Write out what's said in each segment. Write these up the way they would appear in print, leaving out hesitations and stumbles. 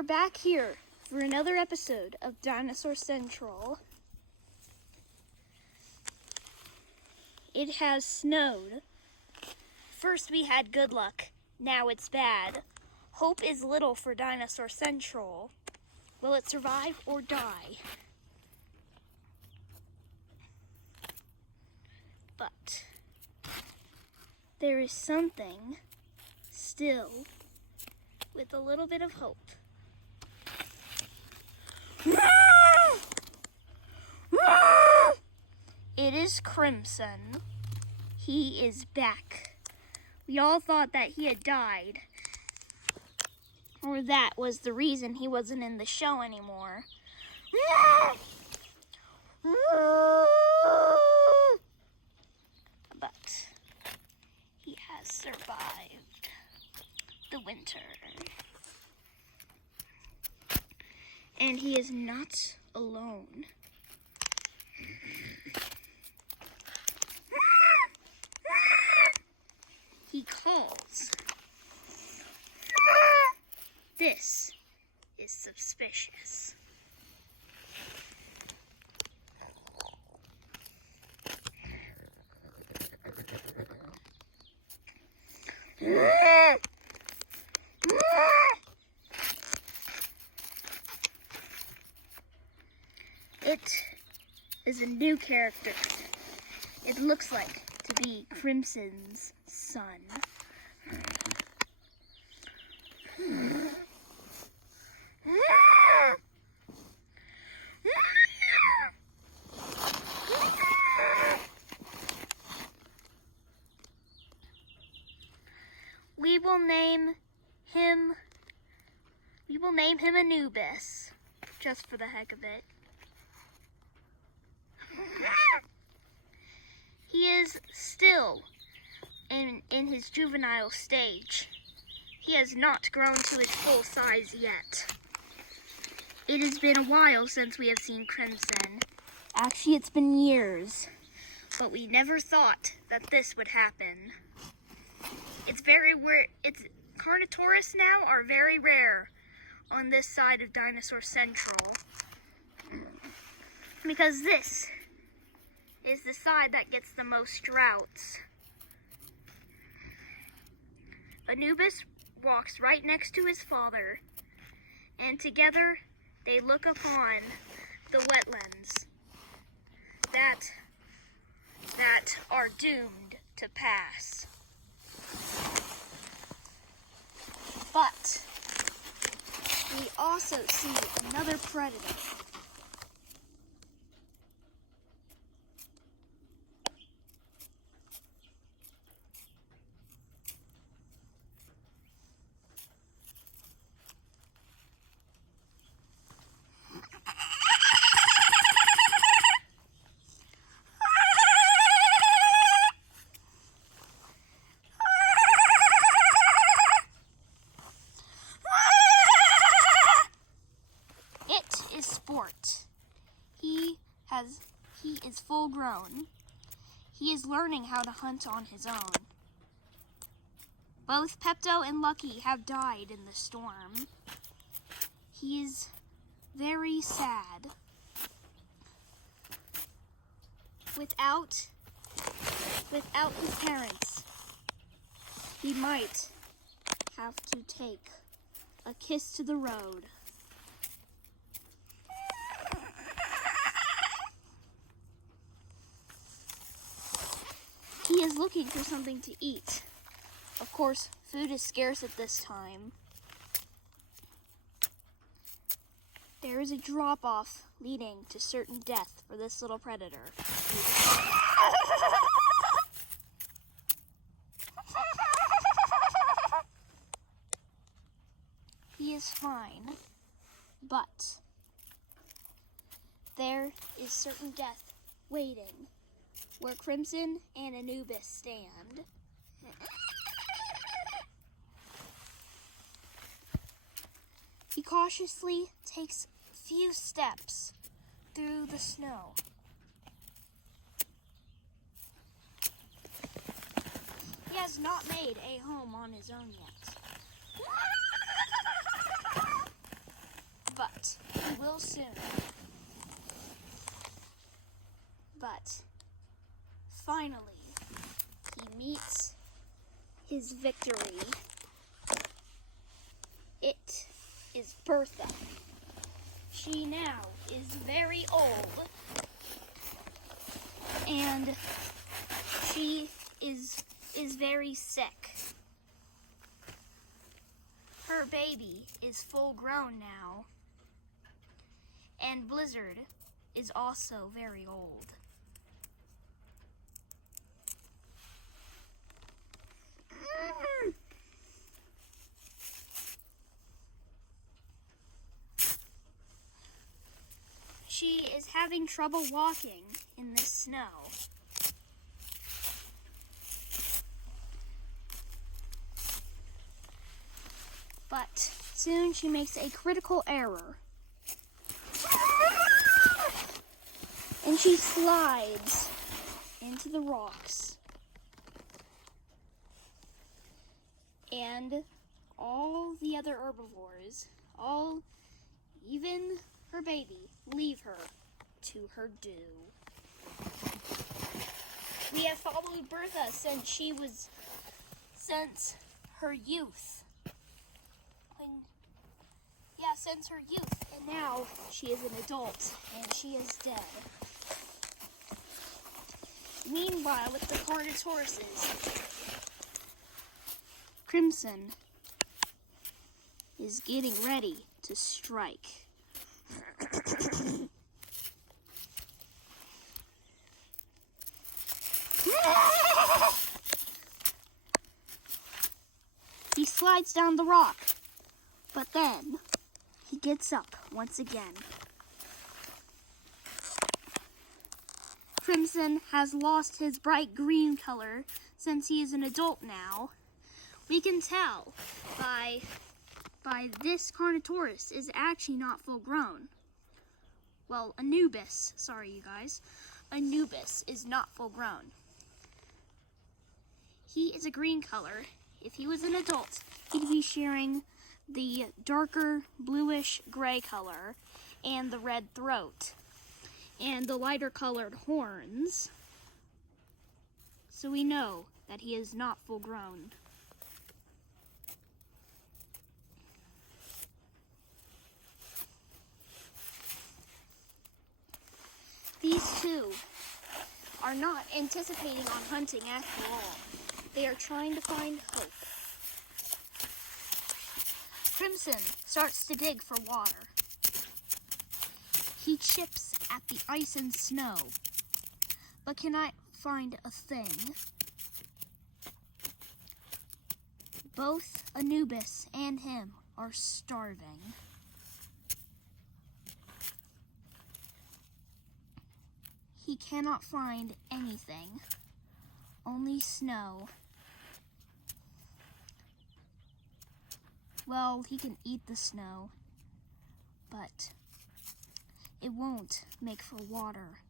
We're back here for another episode of Dinosaur Central. It has snowed. First we had good luck, now it's bad. Hope is little for Dinosaur Central. Will it survive or die? But there is something still with a little bit of hope. It is Crimson. He is back. We all thought that he had died, or that was the reason he wasn't in the show anymore. But he has survived the winter. And he is not alone. He calls. This is suspicious. It is a new character. It looks like to be Crimson's son. We will name him Anubis, just for the heck of it. He is still in his juvenile stage. He has not grown to his full size yet. It has been a while since we have seen Crimson. Actually, it's been years, but we never thought that this would happen. It's very rare. Carnotaurus now are very rare on this side of Dinosaur Central, because this is the side that gets the most droughts. Anubis walks right next to his father, and together they look upon the wetlands that are doomed to pass. But we also see another predator. Sport. He is full grown. He is learning how to hunt on his own. Both Pepto and Lucky have died in the storm. He is very sad. Without his parents, he might have to take a kiss to the road. He is looking for something to eat. Of course, food is scarce at this time. There is a drop-off leading to certain death for this little predator. He is fine, but there is certain death waiting where Crimson and Anubis stand. He cautiously takes a few steps through the snow. He has not made a home on his own yet. He will soon. But finally, he meets his victory. It is Bertha. She now is very old, and she is very sick. Her baby is full grown now, and Blizzard is also very old. She is having trouble walking in the snow. But soon she makes a critical error. And she slides into the rocks. And all the other herbivores, even her baby, leave her to her doom. We have followed Bertha since her youth. Since her youth, and now she is an adult, and she is dead. Meanwhile, with the Carnotauruses, Crimson is getting ready to strike. He slides down the rock, but then he gets up once again. Crimson has lost his bright green color since he is an adult now. We can tell by this Carnotaurus is actually not full grown. Well, Anubis, sorry you guys. Anubis is not full grown. He is a green color. If he was an adult, he'd be sharing the darker bluish gray color and the red throat and the lighter colored horns. So we know that he is not full grown. These two are not anticipating on hunting after all. They are trying to find hope. Crimson starts to dig for water. He chips at the ice and snow, but cannot find a thing. Both Anubis and him are starving. He cannot find anything, only snow. Well, he can eat the snow, but it won't make for water.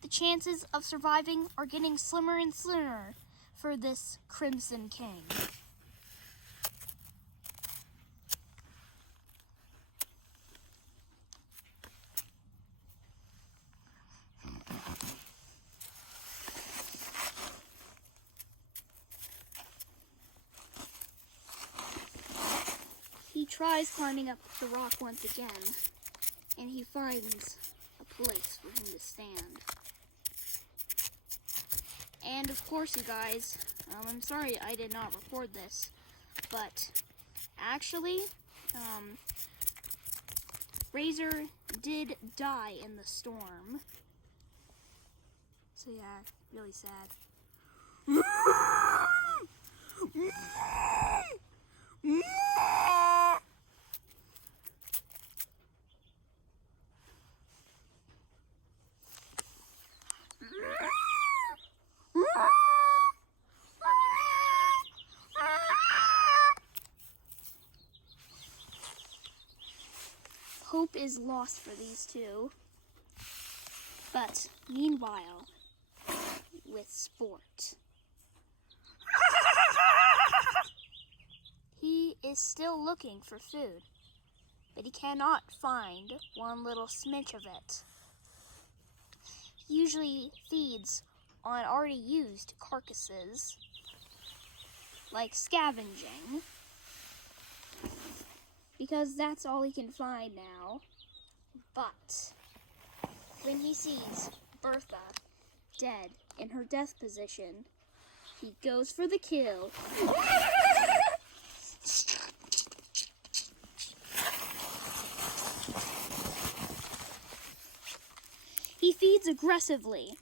The chances of surviving are getting slimmer and slimmer for this Crimson King. He tries climbing up the rock once again, and he finds a place for him to stand. And of course, you guys, I'm sorry I did not record this, but actually, Razor did die in the storm. So yeah, really sad. Hope is lost for these two. But meanwhile, with sport. is still looking for food, but he cannot find one little smidge of it. He usually feeds on already used carcasses, like scavenging, because that's all he can find now. But when he sees Bertha dead in her death position, he goes for the kill. He feeds aggressively,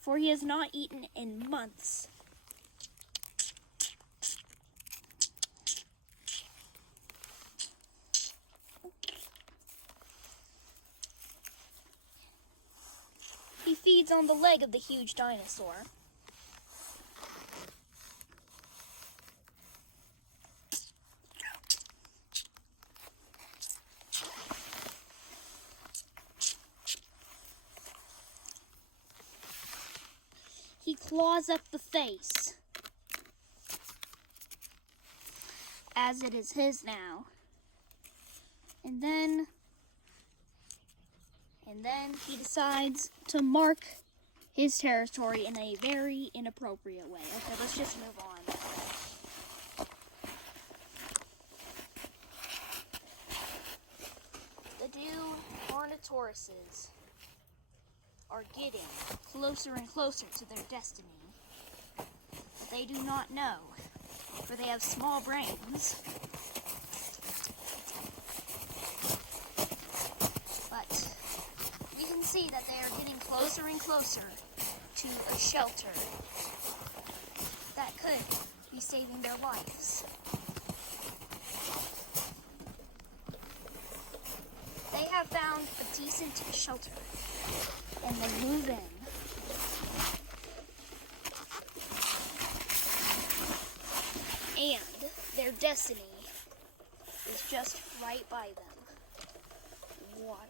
for he has not eaten in months. He feeds on the leg of the huge dinosaur. He claws up the face, as it is his now. And then he decides to mark his territory in a very inappropriate way. Okay, let's just move on. The two Ornitauruses are getting closer and closer to their destiny. But they do not know, for they have small brains. But we can see that they are getting closer and closer to a shelter that could be saving their lives. They have found a decent shelter, and they move in. And their destiny is just right by them. Water.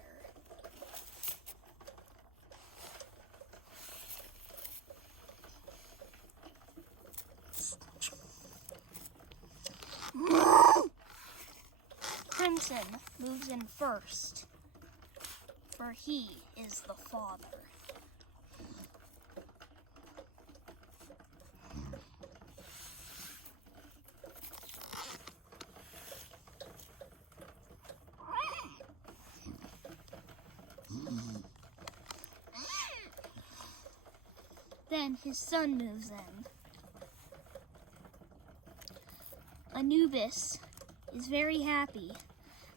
Crimson moves in first, for he is the father. Then his son moves in. Anubis is very happy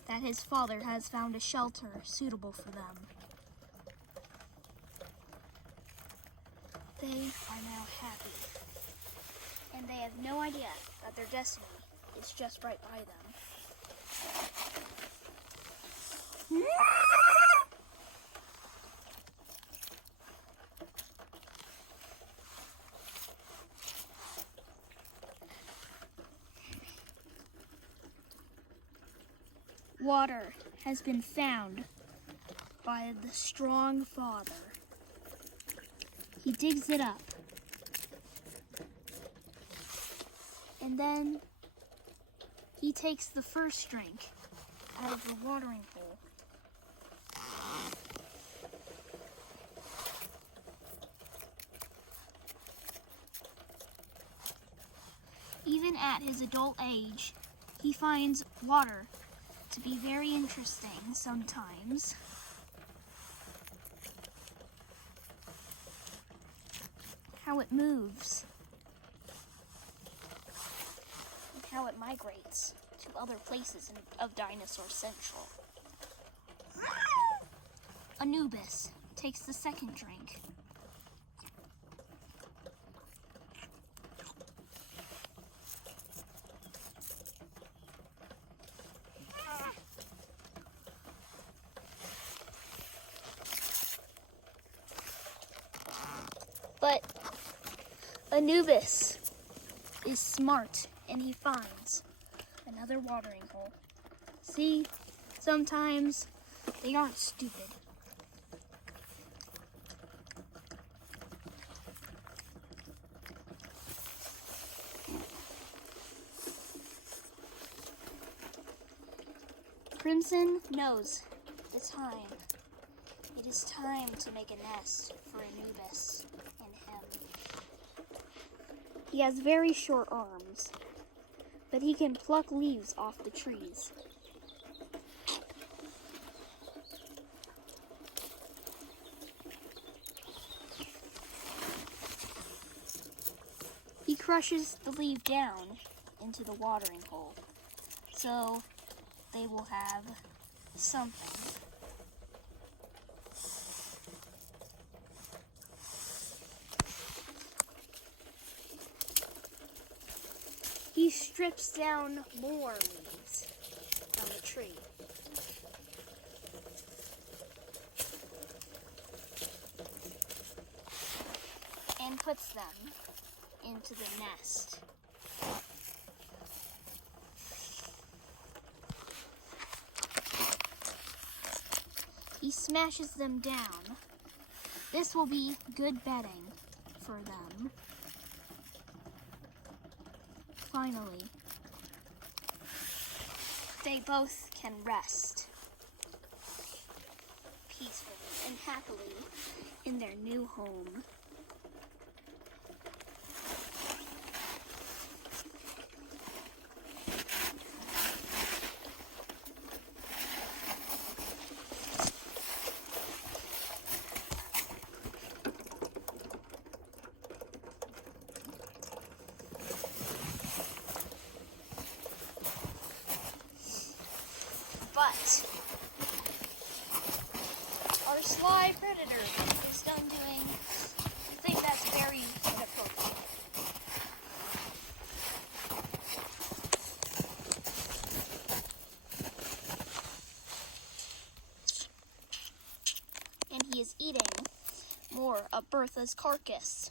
that his father has found a shelter suitable for them. They are now happy, and they have no idea that their destiny is just right by them. Water has been found by the strong father. He digs it up, and then he takes the first drink out of the watering hole. Even at his adult age, he finds water to be very interesting sometimes. How it moves, and how it migrates to other places of Dinosaur Central. Anubis takes the second drink. But Anubis is smart, and he finds another watering hole. See, sometimes they aren't stupid. Crimson knows the time. It is time to make a nest for Anubis and him. He has very short arms, but he can pluck leaves off the trees. He crushes the leaf down into the watering hole, so they will have something. He strips down more leaves from the tree. And puts them into the nest. He smashes them down. This will be good bedding for them. Finally, they both can rest peacefully and happily in their new home. But our sly predator is done doing a thing that's very inappropriate. And he is eating more of Bertha's carcass.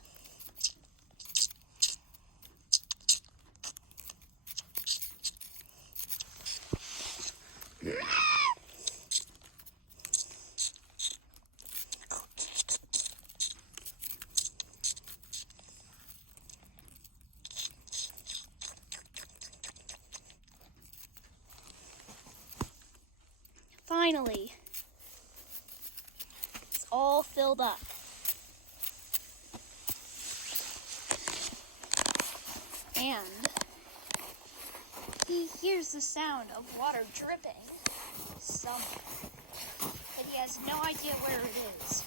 Finally, it's all filled up. And he hears the sound of water dripping somewhere, but he has no idea where it is.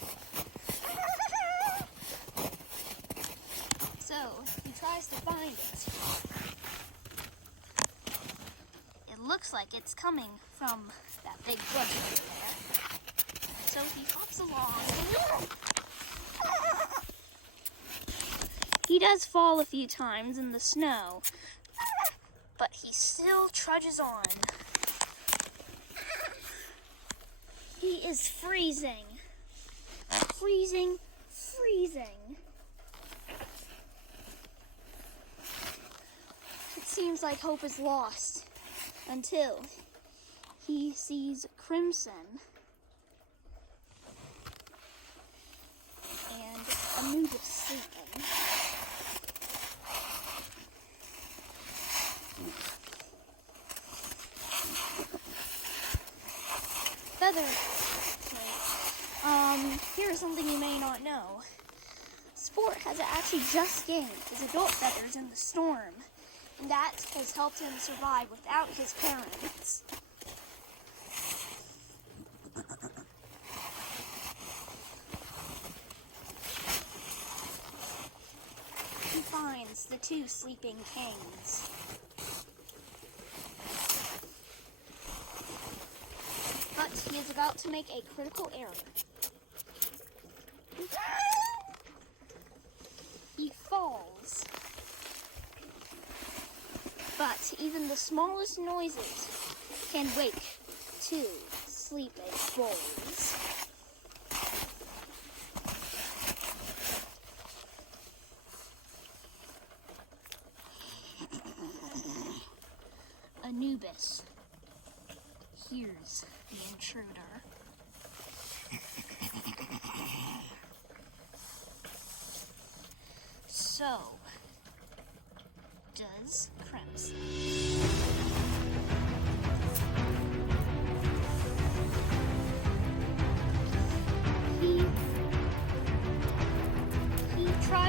So he tries to find it. It looks like it's coming from that big bush over there. So he hops along. He does fall a few times in the snow, but he still trudges on. He is freezing. Freezing, freezing. It seems like hope is lost until he sees Crimson and Anubis sleeping. Feather. Here's something you may not know. Sport has actually just gained his adult feathers in the storm, and that has helped him survive without his parents. He finds the two sleeping kings. But he is about to make a critical error. He falls. But even the smallest noises can wake two sleeping bulls. Anubis hears the intruder. So does Crimson.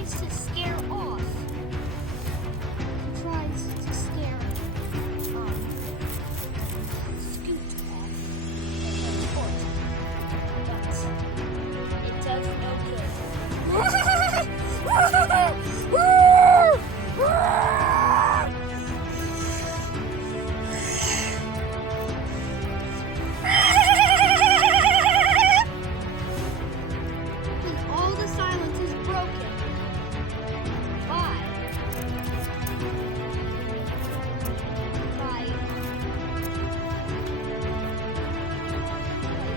tries to scare off. He tries to scare Scoot off with her foot. But it does no And all the silence is broken by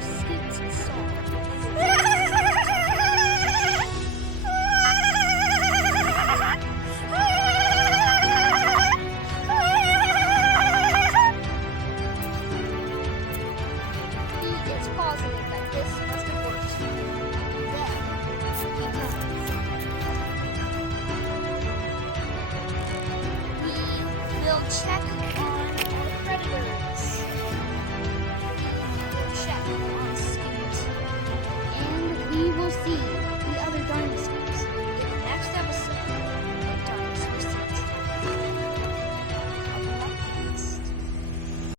Scoot's song. He is positive that this must have worked. Then he comes. We will check on our predator.